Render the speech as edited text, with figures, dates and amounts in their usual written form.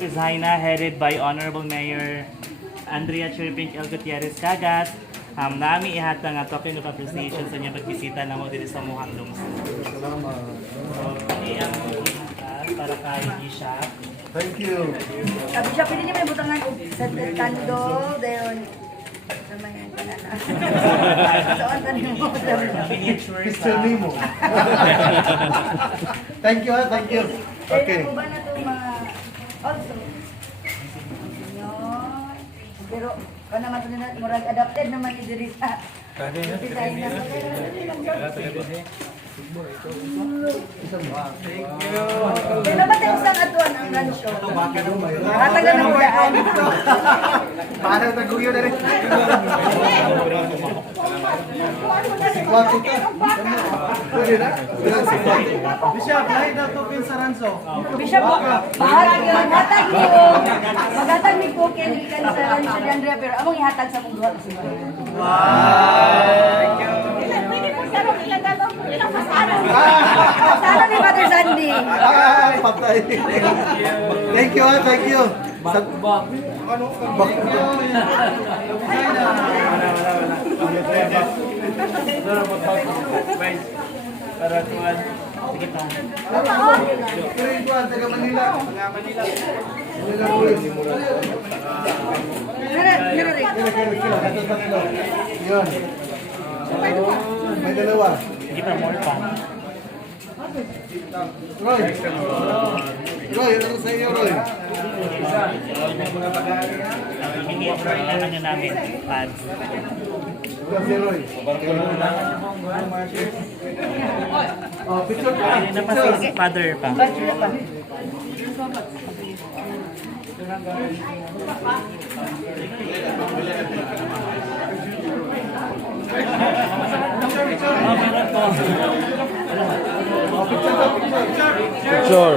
Is Jaena, headed by Honorable Mayor Andrea Chirping L. Gutierrez Cagas. Nami ihatang nga token of appreciation sa inyong pagbisita na mo dito sa Muhang Lungsod. Salamat. So, pati ang para kay Isha. Thank you. Sabi siya, pwede niya may butangan sa kando, dayon. Sa may kanana. Saan ka niyo mo? Miniature Mr. Nemo. Thank you, thank you. Okay. Kaya ba na itong mga... Also. Yun. Pero, kung naman ito na, murag adapted naman yung diri sa... Design na. Kaya ba tayo isang atuan ang rancho? Hatag na ng daan. Para taguyo na rin. Sikwati ka. Pwede na? Bishop, lahat daw to pin sa ranso. Bishop, bahala yun. Hatag mo. Maghatag ni po kinikan sa rancho ni Andrea, pero among ihatag sa mong duha. Pwede po sa rin ilagalo. Ilang masara. Masara ni Mother Sandy. Patay. Thank you, thank you. Bak. Para tuwan. Sige pa. Kering ko, taga Manila. Manila Police. Yun. May dalawa. Sige pa, more pa. Roy. Roy, ano sa iyo, Roy? Kailangan nyo namin pads. Ito si Roy. Oh, picture ka. Ayun na pa si father pa. Picture.